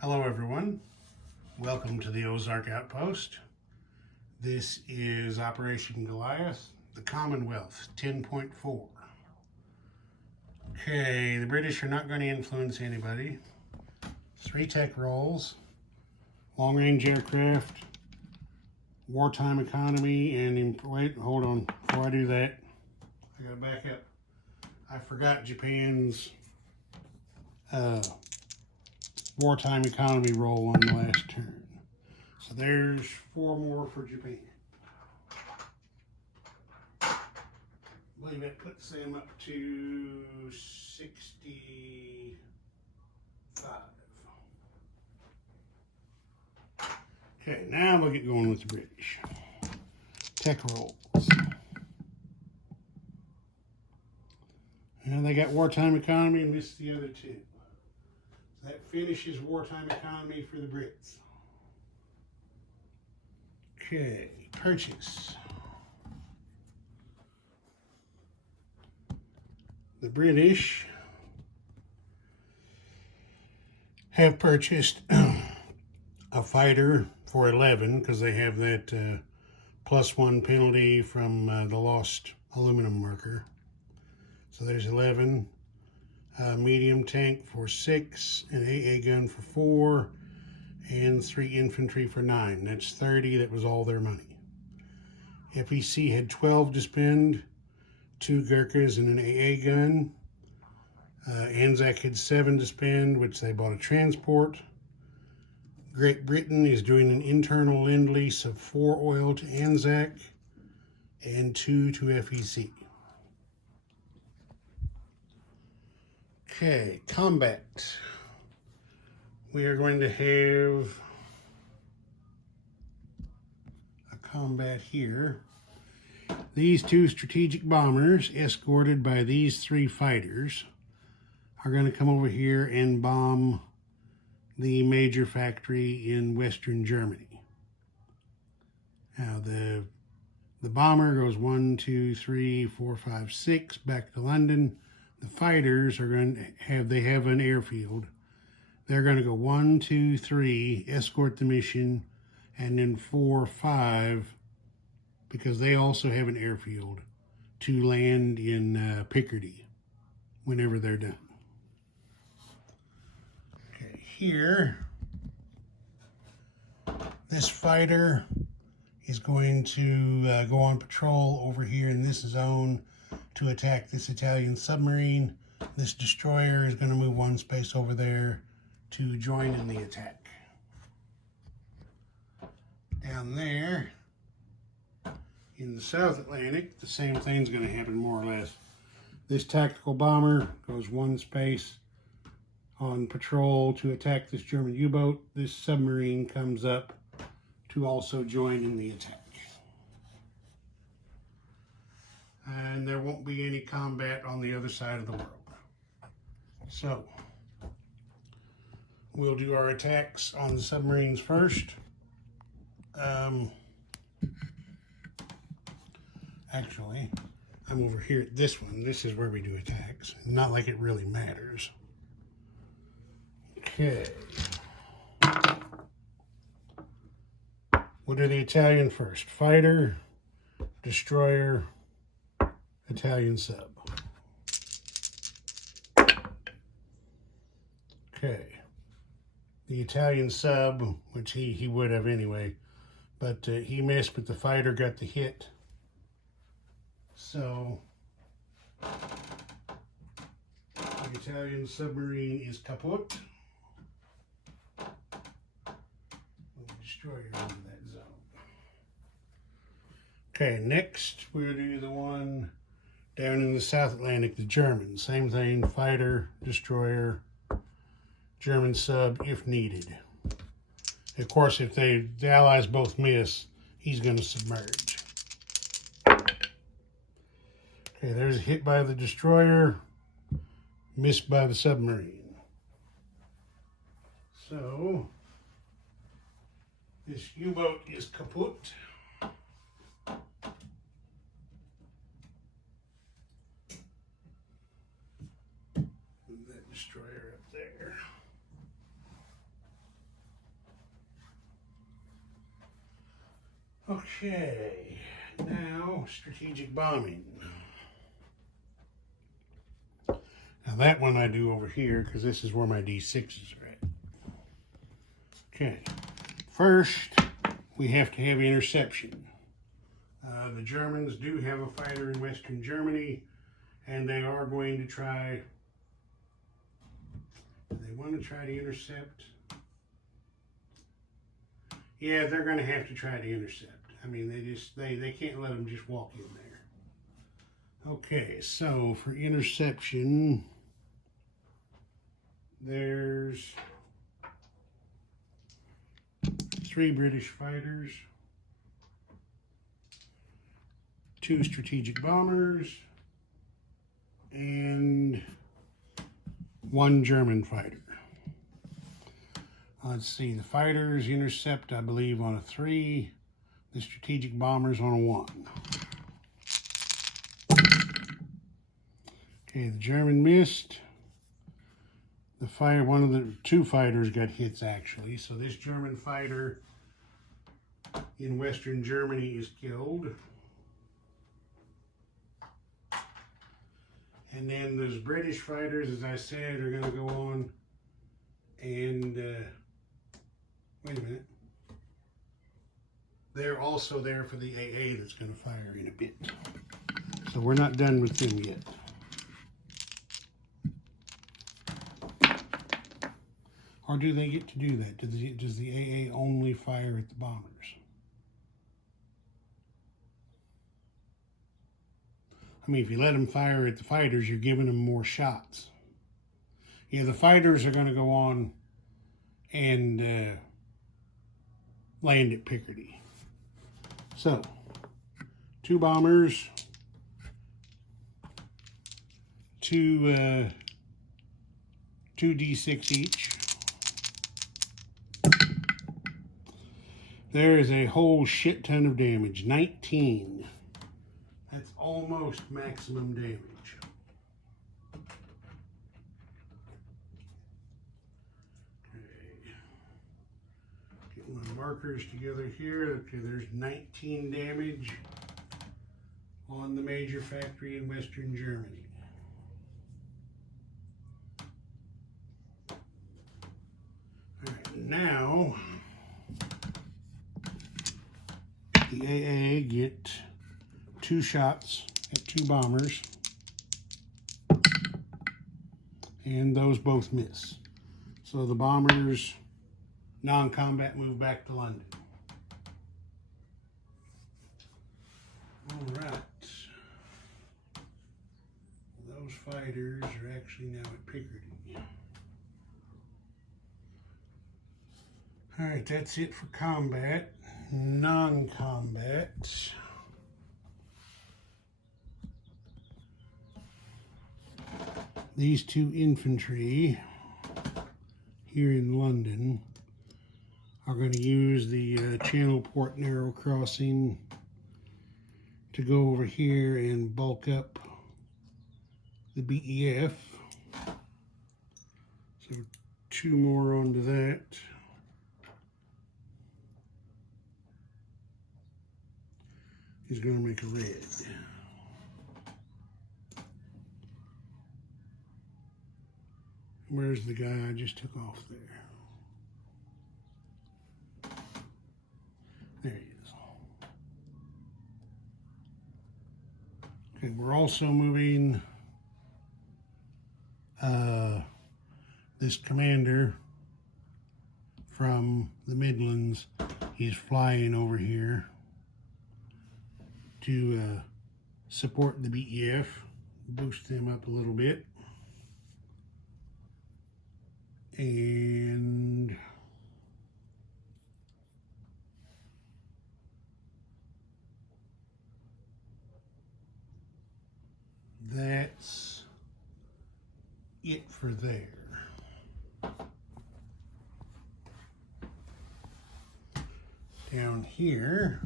Hello everyone, welcome to the Ozark Outpost. This is Operation Goliath, the Commonwealth 10.4. Okay, the British are not going to influence anybody. 3 tech roles, long-range aircraft, wartime economy, and wait, hold on, before I do that, I gotta back up. I forgot Japan's wartime economy role on the last turn. So there's 4 more for Japan. I believe that puts them up to 65. Okay, now we'll get going with the British. Tech roles. And they got wartime economy and missed the other 2. That finishes wartime economy for the Brits. Okay, purchase. The British have purchased a fighter for 11 because they have that +1 penalty from the lost aluminum marker. So there's 11. Medium tank for 6, an AA gun for 4, and 3 infantry for 9. That's 30. That was all their money. FEC had 12 to spend, 2 Gurkhas and an AA gun. Anzac had 7 to spend, which they bought a transport. Great Britain is doing an internal lend-lease of 4 oil to Anzac and 2 to FEC. Okay, combat. We are going to have a combat here. These 2 strategic bombers, escorted by these 3 fighters, are going to come over here and bomb the major factory in Western Germany. Now the bomber goes 1, 2, 3, 4, 5, 6 back to London. The fighters are going to have an airfield. They're going to go 1, 2, 3, escort the mission, and then 4, 5, because they also have an airfield, to land in Picardy whenever they're done. Okay, here, this fighter is going to go on patrol over here in this zone to attack this Italian submarine. This destroyer is going to move 1 space over there to join in the attack. Down there in the South Atlantic, the same thing's going to happen more or less. This tactical bomber goes 1 space on patrol to attack this German U-boat. This submarine comes up to also join in the attack. And there won't be any combat on the other side of the world. So, we'll do our attacks on the submarines first. Actually, I'm over here at this one. This is where we do attacks. Not like it really matters. Okay. We'll do the Italian first. Fighter, destroyer, Italian sub. Okay. The Italian sub, which he would have anyway, but he missed, but the fighter got the hit. So, the Italian submarine is kaput. We'll destroy her into that zone. Okay, next we'll do the one down in the South Atlantic, the German. Same thing, fighter, destroyer, German sub if needed. Of course, if the Allies both miss, he's going to submerge. Okay, there's a hit by the destroyer, missed by the submarine. So, this U-boat is kaput. Move that destroyer up there. Okay, now strategic bombing. Now that one I do over here because this is where my D6s are at. Okay, first we have to have interception. The Germans do have a fighter in Western Germany, and they are going to try. They want to try to intercept. Yeah, they're going to have to try to intercept. I mean, they can't let them just walk in there. Okay, so for interception, there's 3 British fighters, 2 strategic bombers, and 1 German fighter. Let's see, the fighters intercept, I believe, on a 3, the strategic bombers on a 1. Okay, the German missed. One of the 2 fighters got hits actually, so this German fighter in Western Germany is killed. And then those British fighters, as I said, are going to go on and, wait a minute. They're also there for the AA that's going to fire in a bit. So we're not done with them yet. Or do they get to do that? Does the AA only fire at the bombers? I mean, if you let them fire at the fighters, you're giving them more shots. Yeah, the fighters are going to go on and land at Picardy. So, 2 bombers, 2 D6 each. There is a whole shit ton of damage, 19. That's almost maximum damage. Okay. Getting my markers together here. Okay, there's 19 damage on the major factory in Western Germany. All right, now the AA get 2 shots at 2 bombers, and those both miss. So the bombers, non-combat, move back to London. All right. Those fighters are actually now at Picardy. All right, that's it for combat. Non-combat. These 2 infantry here in London are going to use the Channel Port Narrow Crossing to go over here and bulk up the BEF. So 2 more onto that. He's going to make a red. Where's the guy I just took off there? There he is. Okay, we're also moving this commander from the Midlands. He's flying over here to support the BEF, boost them up a little bit. And that's it for there. Down here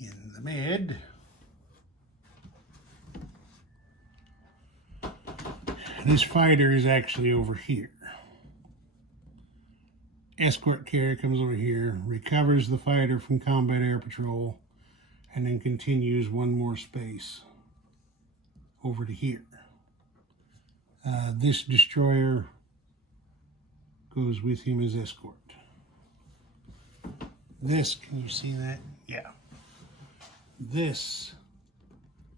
in the med, this fighter is actually over here. escort carrier comes over here, recovers the fighter from combat air patrol, and then continues one more space over to here. This destroyer goes with him as escort. This, can you see that? Yeah. This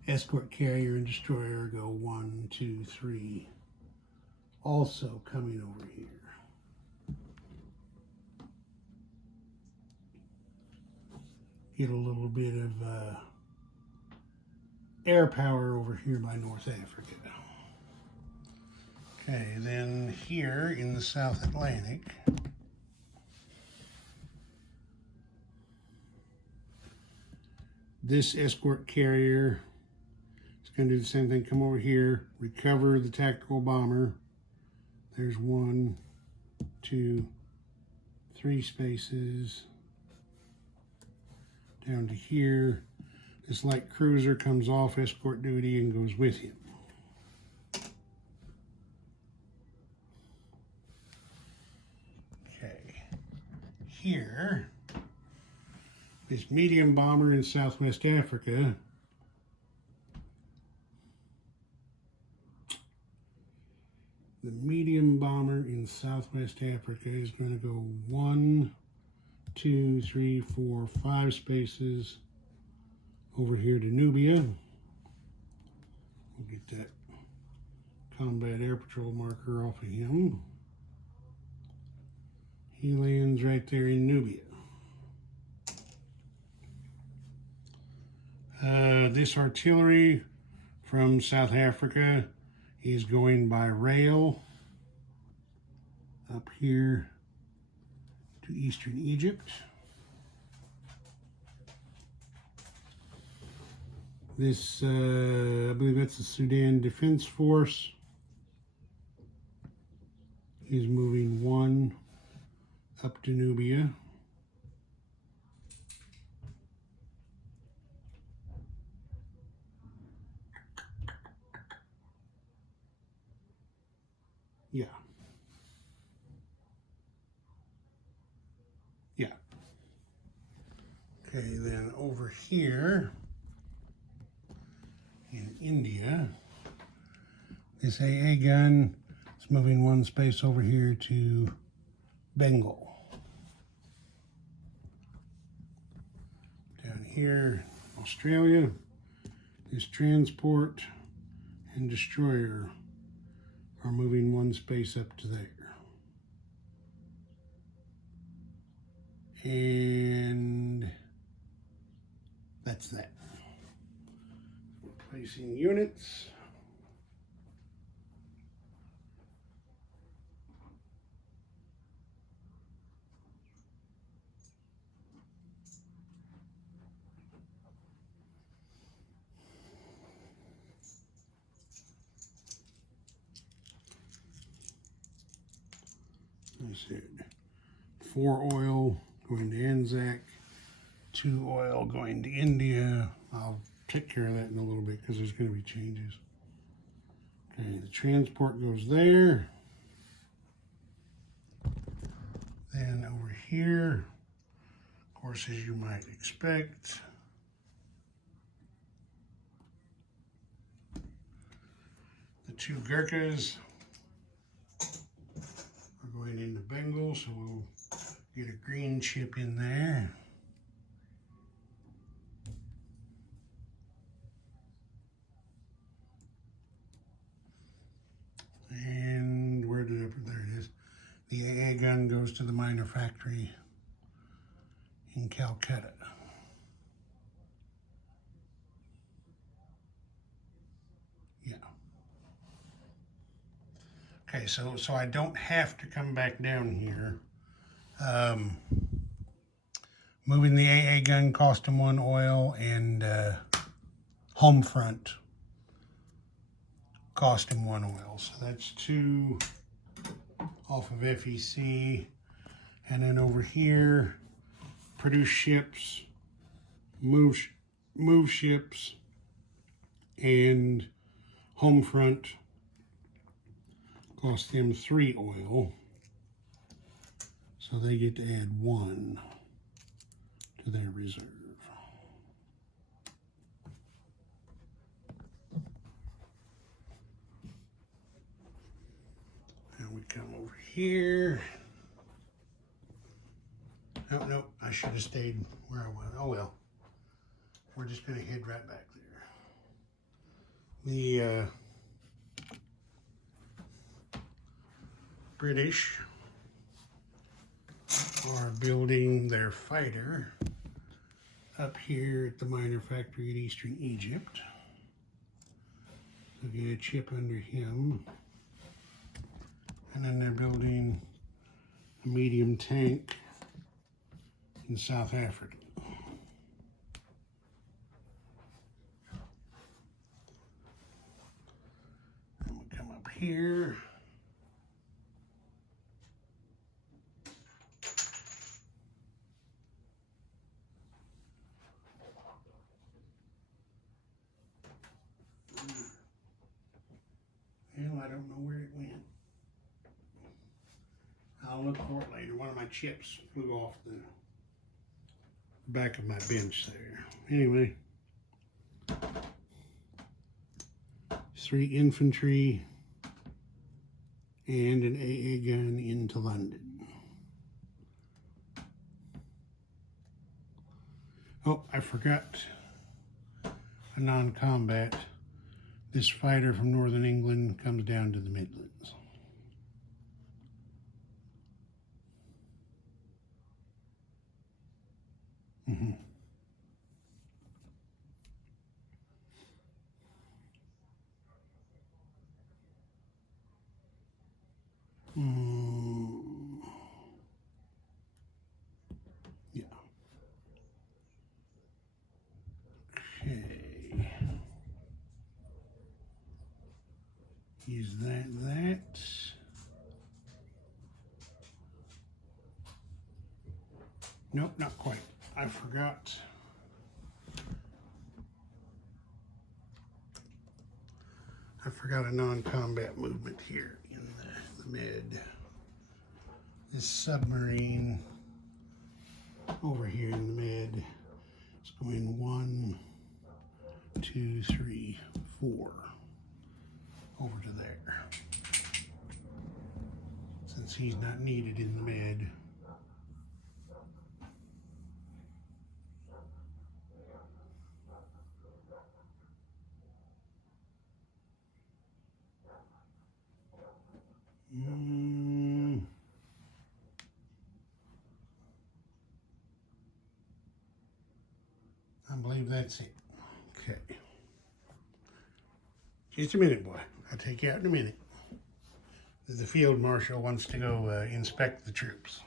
escort carrier and destroyer go 1, 2, 3, also coming over here. Get a little bit of air power over here by North Africa. Okay, then here in the South Atlantic, this escort carrier is going to do the same thing. Come over here, recover the tactical bomber. There's 1, 2, 3 spaces. Down to here. This light cruiser comes off escort duty and goes with him. Okay. Here, this medium bomber in Southwest Africa the medium bomber in Southwest Africa is going to go 1, 2, 3, 4, 5 spaces over here to Nubia. We'll get that combat air patrol marker off of him. He lands right there in Nubia. This artillery from South Africa is going by rail up here to eastern Egypt. This, I believe that's the Sudan Defense Force, is moving 1 up to Nubia. Yeah. Yeah. Okay, then over here in India, this AA gun is moving 1 space over here to Bengal. Down here, Australia, this transport and destroyer are moving 1 space up to there. And that's that. Placing units. That's it. 4 oil going to Anzac, 2 oil going to India. I'll take care of that in a little bit because there's going to be changes. Okay, the transport goes there. Then over here, of course, as you might expect, the 2 Gurkhas are going into Bengal, so we'll get a green chip in there. And where did it, there it is. The AA gun goes to the minor factory in Calcutta. Yeah. Okay, so I don't have to come back down here. Moving the AA gun cost him 1 oil, and home front cost him 1 oil. So that's 2 off of FEC. And then over here, produce ships, move ships, and home front cost him 3 oil. So So they get to add 1 to their reserve. And we come over here. Oh, no, I should have stayed where I was. Oh, well. We're just going to head right back there. The British are building their fighter up here at the miner factory in eastern Egypt. So get a chip under him. And then they're building a medium tank in South Africa. And we come up here. Well, I don't know where it went. I'll look for it later. One of my chips flew off the back of my bench there. Anyway, 3 infantry and an AA gun into London. Oh, I forgot a non-combat. This fighter from Northern England comes down to the Midlands. Yeah. Okay. Is that? Nope, not quite. I forgot. I forgot a non-combat movement here in the mid. This submarine over here in the mid is going 1, 2, 3, 4 over to there. Since he's not needed in the mid. I believe that's it. Okay. Just a minute, boy. I'll take you out in a minute. The field marshal wants to go inspect the troops.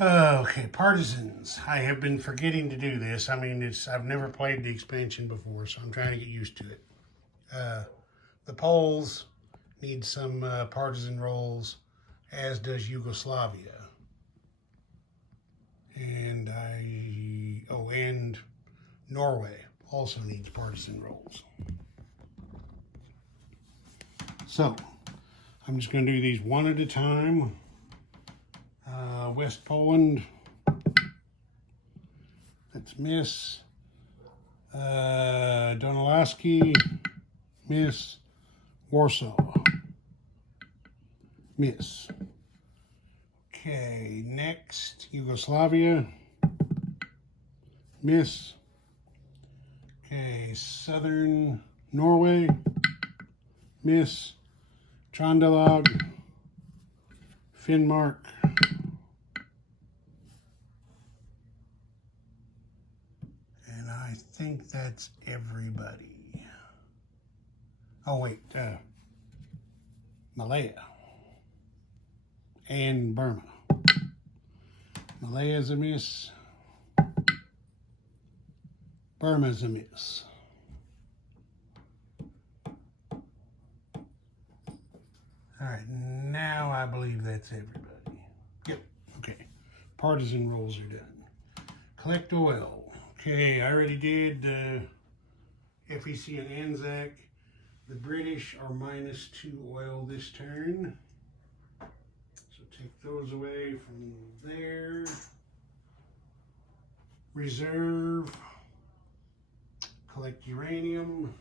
Okay, partisans. I have been forgetting to do this. I mean, I've never played the expansion before, so I'm trying to get used to it. The Poles need some partisan roles, as does Yugoslavia. And and Norway also needs partisan roles. So, I'm just going to do these one at a time. West Poland, that's miss. Donalowski, miss. Warsaw, miss. Okay, next, Yugoslavia, miss. Okay, Southern Norway, miss. Trøndelag, Finnmark, and I think that's everybody. Oh wait, Malaya and Burma. Malaya's a miss. Burma's a miss. All right, now I believe that's everybody. Yep, okay. Partisan roles are done. Collect oil. Okay, I already did FEC and Anzac. The British are -2 oil this turn. So Take those away from there. Reserve. Collect uranium.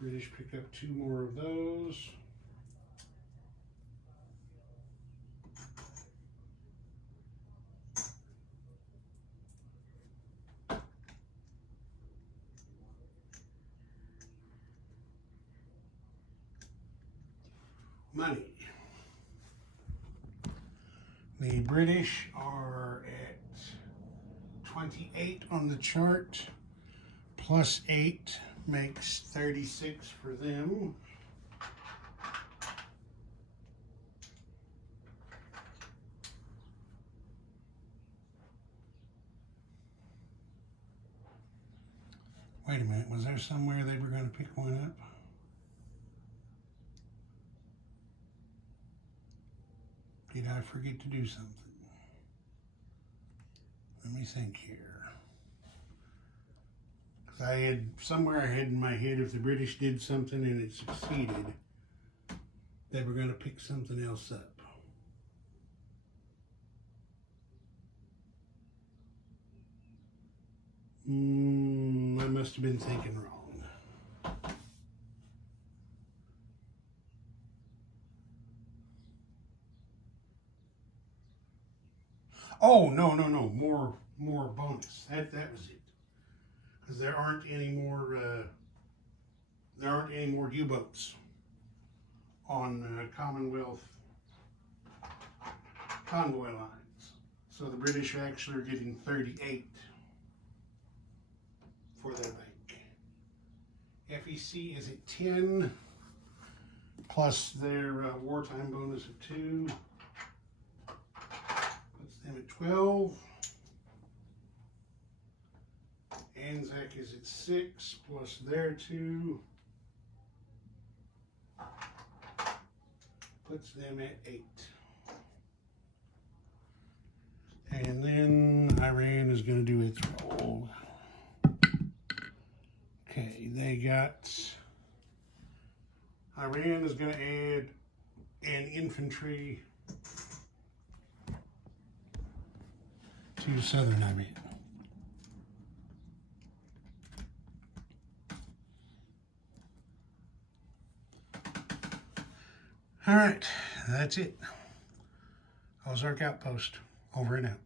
British pick up 2 more of those. Money. The British are at 28 on the chart. Plus 8 makes 36 for them. Wait a minute, was there somewhere they were going to pick one up? Did I forget to do something? Let me think here. Because I had, somewhere I had in my head, if the British did something and it succeeded, they were going to pick something else up. I must have been thinking wrong. Oh, no. More bonus. That was it. Because there aren't any more U-boats on Commonwealth convoy lines. So the British actually are getting 38 for their bank. FEC is at 10, plus their wartime bonus of 2. Puts them at 12. Anzac is at 6, plus their 2. Puts them at 8. And then Iran is going to do its roll. Okay, Iran is going to add an infantry to southern Iran. All right, that's it. Ozark Outpost, over and out.